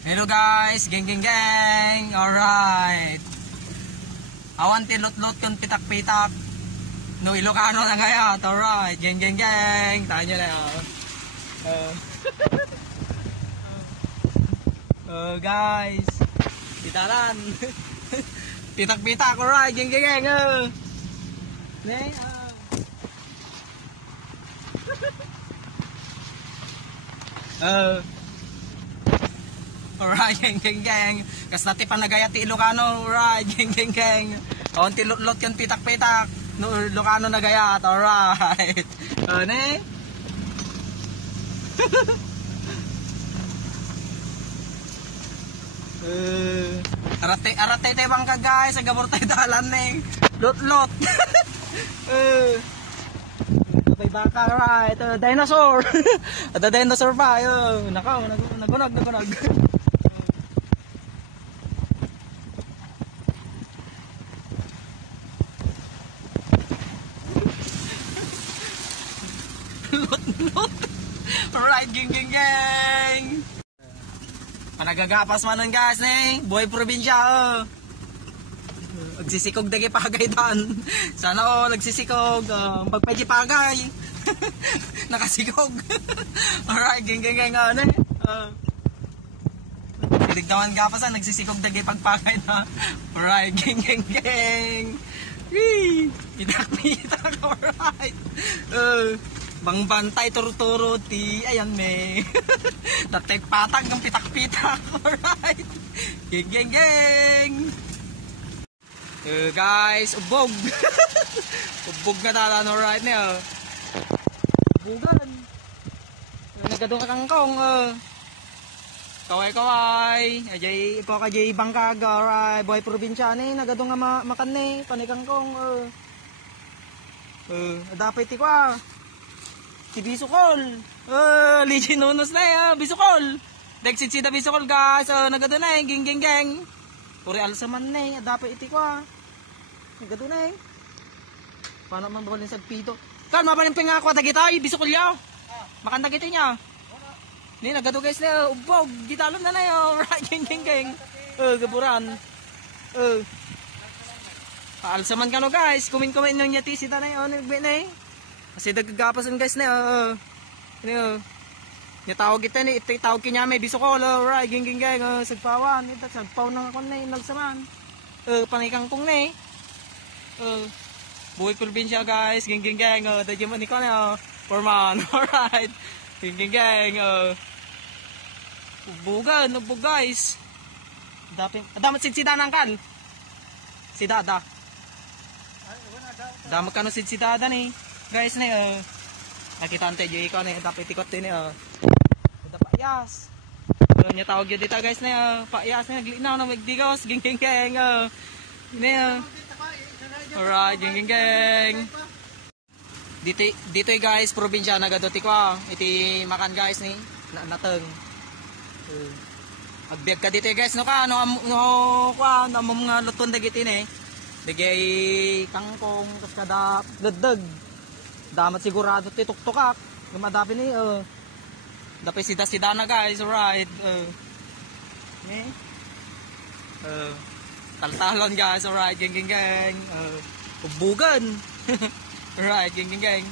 Hello guys, geng geng geng. Alright. Awan tilot-lot kun pitak-pitak. No Ilocano na gayat. Alright, geng geng geng. Tanya na yun. Guys. Pitaran. Pitak-pitak. Alright, geng geng geng. Nih. Alright, geng geng geng. Kas nati panagaya ti Ilocano. Alright, geng geng geng. Awan ti lot yan pitak-pitak. No Ilocano nagayat. Alright. Ne? Aratay tayo bang ka guys. Agabor tayo dalan ne. Lot. May baka, right? Dinosaur. Ada dinosaur pa. Nakaw, nagunog. Lot. Alright, geng. Panagagapas man nun guys, ne? Buhay probinsya, Agsisikog dagi pagay dan. Sana nagsisikog. Pagpedji pagay. Nakasikog. Alright, geng. Tinigdawan gapasan, nagsisikog dagi pagpagay na. Alright, geng. Pitak. Alright. Bang bantay turo ti ayan me. Tatay patag ng pitak-pitak. Alright. Geng. Guys, ubog. Ubog na talan right now. Ubogan. Nagadong kangkong. Kaway. Ajay ko kajay bangkag. Alright, boy probinsya ni nagadong nga makan ni panay kangkong. Dapat ti kwa. Si Bisukol. Liginonos na Bisukol. Degsitsida Bisukol guys. Nagadong na geng. Puri alsaman na dapat iti kwa. Nagado na Paano man bawalin sa pito? Kan, mapanimping ako dagitay, Bisukol yaw. Makanda kita niya. Ni, nagado guys na, ubog, gitalon na yun. Right, geng. Gaburan. Alsaman ka no guys, kumin nyo niya tisita na yun. Kasi dagagapasan guys na tawag kita ni, tawag kinya may Bisukol, right, geng, sagpawan, sagpaw na ako na inalsaman. Panay kangkong na buhay probinsya guys, geng, dadya mo ni ko na, Forman, alright, geng, ubog guys, damat sidsida ng kan, sidada, damat ka no sidsidada ni, guys na nakita ante jay ko na, dapat ikot din paiyas. Nya tawag yun dito guys na paiyas na naglinaw na magdigos. Geng. Alright, geng. Dito guys, probinsya nagadoti ko. Iti makan guys ni nateng. Agbiag ka dito guys no ka no mga luton dagiti ni. Dagay kangkong tas kada dagdag. Damat sigurado ti tuktukak. Gumadapi ni dapat sida na guys, alright. Taltalon guys, alright, geng. Ubugan. Alright, geng.